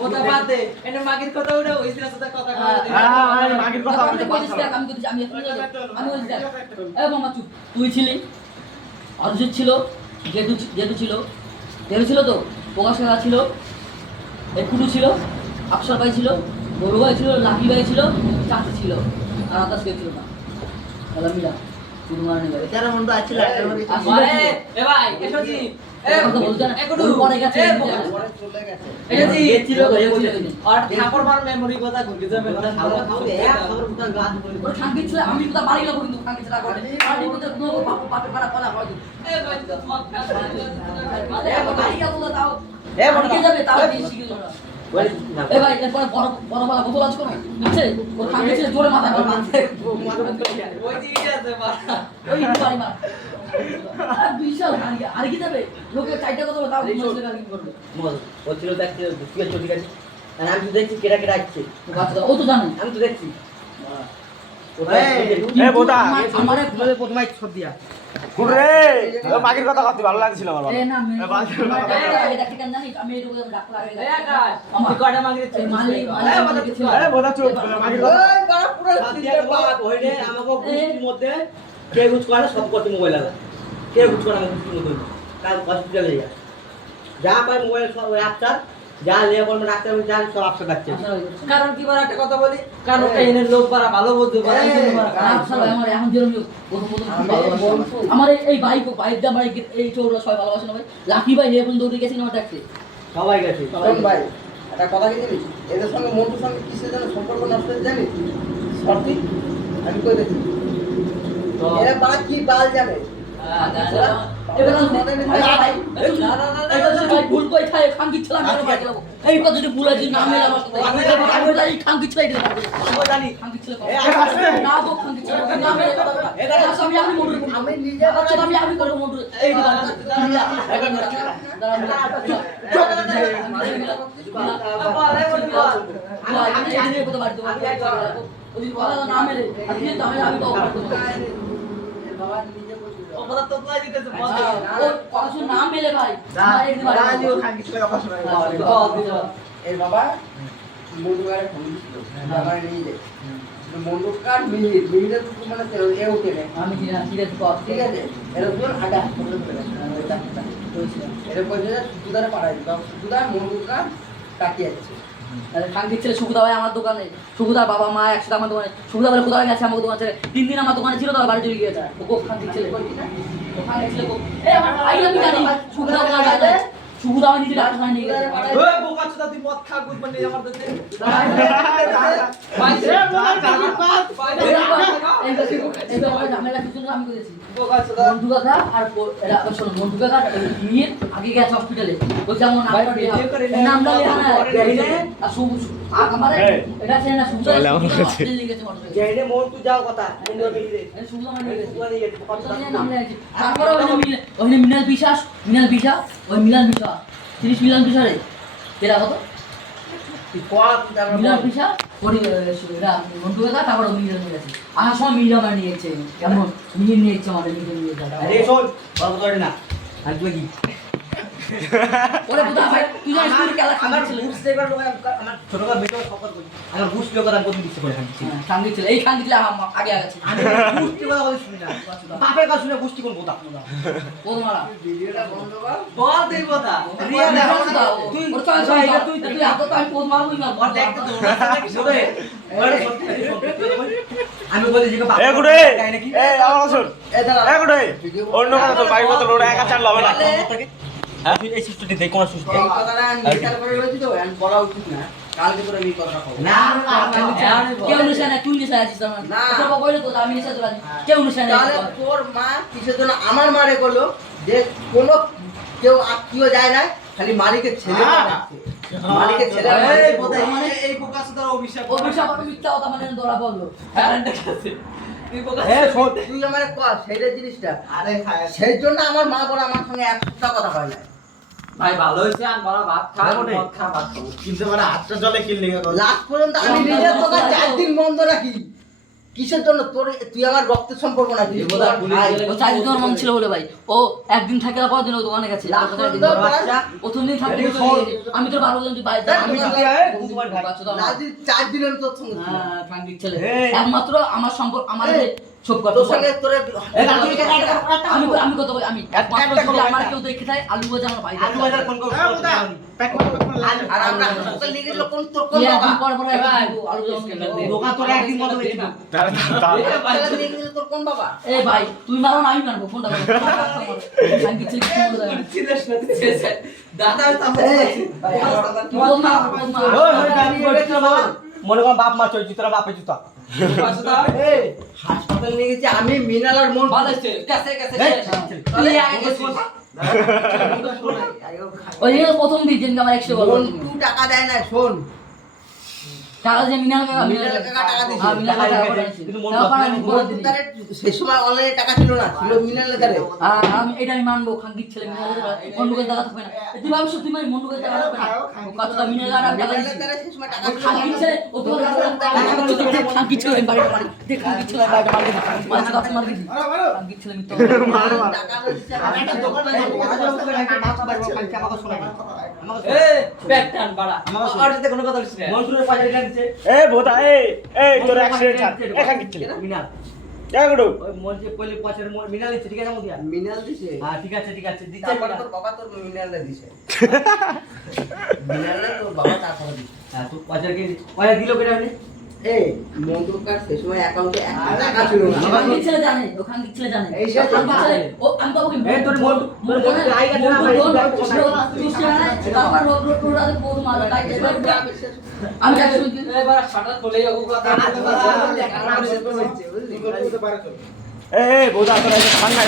কথা বাদ দে এনে মাগির কথা ওটা হইছে না সাথে কথা কয় হ্যাঁ মাগির কথা আমি বলিস দেখ আমি বলিস আমি বলিস দেখ এ মামা তুই ছিলি অরিজিৎ ছিল জেঠু ছিল ছিল তো প্রকাশ কাকা ছিল কুটু ছিল আফসার ভাই ছিল বড় ভাই ছিল লাকি ভাই ছিল চাচি ছিল আর আদার্স কেউ ছিল না তাহলে মিলা কুটু মারানি ভাই যারা মন তো আছিল এ ভাই এসো জি কথা বলছ না একটু পরে গেছে পরে চলে গেছে এটা জি ছিল আর ঠাকুর মার মেমরি কথা ঘুরতে যাবে না খাবার খাবে এক খাবার উঠা গাছ বলে ওর খাঙ্কি ছিল আমি তো বাড়ি গেলাম কিন্তু খাঙ্কি ছিল করে আর মধ্যে কোনো বাপে পাড়া পলা হয় এ ভাই তো মত বাড়ি গেল তাও এ বড় কে যাবে তাও বেশি গেল না এ ভাই এরপর বড় বড় বড় বোতল আছে কোন বুঝছে ওর খাঙ্কি ছিল জোরে মাথা মারছে ওই দিকে আছে বাড়া ওই বাড়ি মার বিশাল আর কি যাবে লোকে চাইটা কথা তাও বুঝছে না কি করবে ও ছিল দেখতে তুই চলে গেছে আর আমি তো দেখছি কেডা কেডা আসছে ও তো জানে আমি তো দেখছি এ বোদা আমারে প্রথমে ছব দিয়া কুড়ে ও মাগির কথা কত ভালো লাগছিল আমার এ না আমি দেখতে কেন জানি আমি এরকম ডাক্তার আগে এ আকাশ তুই কয়টা মাগির মালি এ বোদা চুপ মাগির কথা ওই বড় পুরো বাপ হইলে আমাকে গুষ্টির মধ্যে কে গুজ করে সব করতে মোবাইল আছে কে গুজ করে আমাকে গুষ্টির মধ্যে কাল হসপিটালে যা পাই মোবাইল সব আপচার যা লিয়ে বলবো ডাক্তার যা সব আপচার ডাকছে কারণ কি বড় একটা কথা বলি কারণ ওটা এনের লোক বাড়া ভালো বুঝতে পারে আমার এখন যেরকম আমার এই বাইক দা বাইক এই চৌড়া সবাই ভালোবাসে না ভাই লাকি ভাই এখন দৌড়ে গেছে আমার দেখতে সবাই গেছে শোন ভাই একটা কথা কি জানিস এদের সঙ্গে মন্টুর সঙ্গে কিসের জন্য সম্পর্ক নষ্ট হয়েছে জানিস সত্যি আমি কই দেখি এরা বাদ কি বাল জানে ভুল কই খায় খাঙ্কি ছিলাম এই কথা যদি ভুল আছে নামে আমার এই খাঙ্কি ছিল জানি খাঙ্কি ছিল না গো খাঙ্কি ছিল নামে আমি নিজে আমি করব মোটর এই ওপরে তো প্লাই দিতেছে না মেলে ভাই এর বাবা মন্টুকার ফোন ছিল আমার নিয়ে যায় মন্টুকার মিহিরের মানে এ উঠে নেয় আমি কি ঠিক আছে এরকম আডা এরকম সুদারে পাঠাই সুদার মন্টুকার তাকিয়ে যাচ্ছে খাঙ্কি ছেলে সুকুদা ভাই আমার দোকানে সুকুদার বাবা মা একসাথে আমার দোকানে সুকুদা বলে কোথায় গেছে আমার দোকানে 3 দিন আমার দোকানে ছিল তো বাড়ি চলে গিয়েছে ও খাঙ্কি ছেলে খাঙ্কি ছেলে এই আমার ভাই আমি জানি সুকুদা বাবা সুকুদা আমি নিজে ডাক্তার নিয়ে গেছে ওই বোকা চোদা তুই মদ খা গুড বনে আমার দিতে ভাই এই ব্যাপারে ঝামেলা কিছু না আমি করেছি বোকা চোদা মন্টু কাকা আর এরা শোনো মন্টু কাকা নিয়ে আগে গেছে হসপিটালে ওই যেমন নামটা লেখা না আর আমারে এটা চেনা সুবিধা নিয়ে গেছে যেনে মন তুই যাও কথা সুবিধা নিয়ে গেছে নাম লেখা তারপরে ওই মিনাল বিশ্বাস ওই মিলান বিশ্বাস 30 মিলান বিশ্বাসে কেরা কত মিলান বিশ্বাস ওই এরা মন্টু কাকা তারপর মিলান নিয়ে গেছে আমার সময় মিলান নিয়ে গেছে কেমন মিলিয়ে নিয়ে গেছে আমাদের মিলিয়ে নিয়ে গেছে আরে শোন বাবা করে না আর তুই কি ওরে বুদা ভাই তুই জানিস তুই কেলা আমার খাঙ্কি ছিল বুঝতে পারলো আমার ছোটকা বেটো সফর করি আমার বুঝতে কথা কোন দিতে করে খাচ্ছি খাঙ্কি ছিল এই খাঙ্কি ছিল আগে আছে আমি বুঝতে কথা বলি শুনি না বাপের কথা শুনে বুঝতে কোন কথা কোন মারা ভিডিওটা বন্ধ কর বল তুই কথা রিয়া তুই ওর চাই তুই তুই এত তো আমি পোজ মারবই না আর দেখ তো আমি বলি যে এ গুড়ে এ আমার শুন এ গুড়ে অন্য কথা তো বাইক মতো লোড একা চাল হবে না হ্যাঁ এই সিস্টেমটি দেখ কোন সুস্থ এই কথাটা আমি বিচার করে বলছি তো আমি বলা উচিত না কালকে তোরা এই কথাটা কও না কেউ নিশা না তুই নিশা আছিস আমার না। তোর কইলে তো আমি নিশা তোরা কেউ নিশা না তাহলে তোর মা কিসের জন্য আমার মারে করলো যে কোনো কেউ আত্মীয় যায় না খালি মালিকের ছেলে মালিকের ছেলে এই বোধা এই বোকা চোদার অভিশাপ অভিশাপ আমি মিথ্যা কথা মানে ধরা পড়লো কারেন্ট আছে তুই বোকা এ শোন তুই আমার কর সেইটা জিনিসটা আরে খায় সেই জন্য আমার মা বড় আমার সঙ্গে এক সপ্তাহ কথা হয় না ভাই ভালো হইছে আর বড় ভাত খা মদ খা ভাত খাবো কিন্তু মানে হাতটা জলে কিল লেগে গেল লাস্ট পর্যন্ত আমি নিজের দোকান 4 দিন বন্ধ রাখি কিসের জন্য তোর তুই আমার রক্তের সম্পর্ক না তুই বোধহয় আমার পুলিশ ভাই। ও চাকরি তোমার মন ছিল বলে ভাই ও একদিন থাকে না পরের দিন ও দোকানে গেছে লাখ প্রথম দিন করে দাও, বাচ্চা, প্রথম দিন থাকতে এটা তো শোন। আমি তোর 12 জন তুই বাইরে দেখ, আমি তোমার তোকে ভাই, তোমার ভাই বাচ্চা তো আমার। রাজীব 4 দিন আমি তোর সঙ্গে ছিলাম। হ্যাঁ ফ্রাঙ্কির ছেলে এই। একমাত্র আমার সম্পর্ক আমার এই। সব কথা তোর সঙ্গে তোর আমি কত বলি আমি একমাত্র একটা যদি করো, আমার একটা। কেউ দেখে থাকে আলু বাজা আমার ভাই আলু বাজার ফোন করো আর আমরা হাসপাতাল নিয়ে গেছিল কোন তোর কোন তুই বাবা একদিন পর পর আলু বাজা দোকান তোর একদিন মতো হয়েছিল হাসপাতাল নিয়ে গেছিল তোর কোন বাবা এই ভাই তুই মারো না আমি মারবো ফোনটা করো ফ্রাঙ্কির ছেলে কিছু বলে দেয় না। দাদা তুই বল না বল না। ওই ওই গাড়ি বলছিল বাবা মনে কর বাপ মা চলছি তোরা বাপে জুতা এই হাসপাতাল নিয়ে গেছি আমি মিনাল আর মন ভালো আছে গেছে গেছে এই, তুই আগে গেছিস। ওই যে প্রথম দিন যেদিন আমার 100 বল মন্টু টাকা দেয় না শোন টাকা যে মিনাল কাকা মিনাল কাকা টাকা দিয়েছে। হ্যাঁ মিনাল কাকা টাকা দিয়েছে কিন্তু মন টাকা আমি বলে মন্টুর দিই দ্বারে সেই সময় অনলাইনে টাকা ছিল না ছিল মিনালের দ্বারে আর আমি এটা আমি মানবো খাঙ্গির ছেলে মিনাল মন্ডুকের টাকা থাকবে না তুই ভাবছ তুই মানে মন্ডুকের টাকা থাকবে না ও কতটা মিনাল আর আমি টাকা মিনালের দিচ্ছি দ্বারে সেই সময় টাকা ছিল খাঙ্গির না। ছেলে ও তোমার খাঙ্গির ছেলে বাড়িতে মারি দেখ খাঙ্গির ছেলে বাড়িতে মারি মাঝে কাছে মারি দিবি খাঙ্গির ছেলে মিথ্যা টাকা দিচ্ছে আমি একটা দোকানে এই ব্যাগ টান বাড়া আর সাথে কোনো কথা বলিস না মন্টুরের পয়সা এটা দিচ্ছে এ বোধা এই তোর অ্যাক্সিডেন্ট ছাড় এখান দিচ্ছিল মিনাল এগুলো ওই মন্টুর পয়লে পয়সার মিনাল দিচ্ছে ঠিক আছে মতিয়া মিনাল দিছে হ্যাঁ ঠিক আছে দিচ্ছে তারপরে মিনাল। তোর বাবা তোর মিনালটা দিছে মিনালটা তোর বাবা টাকা দিছে হ্যাঁ তো পয়সা দিল কেটে আপনি এই মন্টুর কার সেই সময় অ্যাকাউন্টে 1 টাকা ছিল না খাঙ্গির ছেলে জানে ও খাঙ্গির ছেলে জানে এই সে খাঙ্গির ছেলে ও আমি বাবু কি এই তোর মন্টু তোর মন্টু আই গেছে না ভাই তারপর রোড রোড রোড আগে বহুত মারা তাই আমি যাচ্ছি এবার শাটার খুলে যাবো কথা এ বোধা তোরা ঠান্ডা